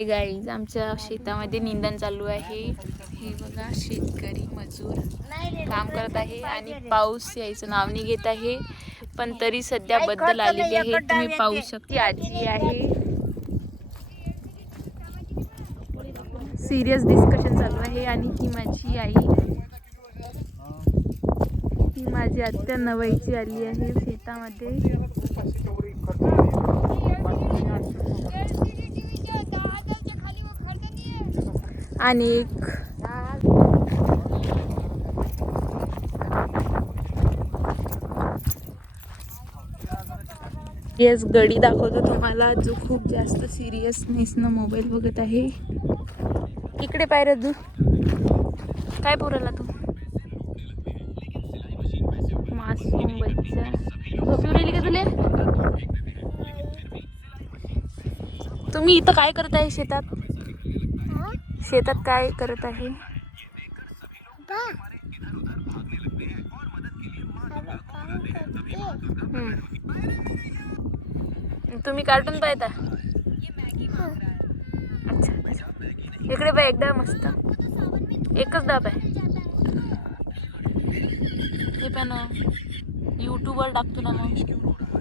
Guys आमच्या शेतामध्ये निंदन चालू आहे. हे बघा शेतकरी मजूर काम करत आहे आणि पाऊस यायचं नाव नाही घेत आहे, पण तरी सध्या बदल आलेली आहे. तुम्ही पाहू शकता आजी आहे. सिरियस डिस्कशन चालू आहे आणि ही माझी आई, ही माझी आत्या नवईची आली आहे शेतामध्ये. आणि एक येस गडी दाखवतो तुम्हाला, जो खूप जास्त सिरियसनेस न मोबाईल बघत आहे. इकडे पाय रजू, काय पोराला तू मासूम बच्चा झोपी राहिली का तुले? तुम्ही इथं काय करत आहे शेतात? शेतात काय करत आहे? तुम्ही कार्टून पाहता? अच्छा, इकडे पाय एकदा मस्त, एकच दाब आहे. हे पण यूट्यूबवर टाकतो ना मग.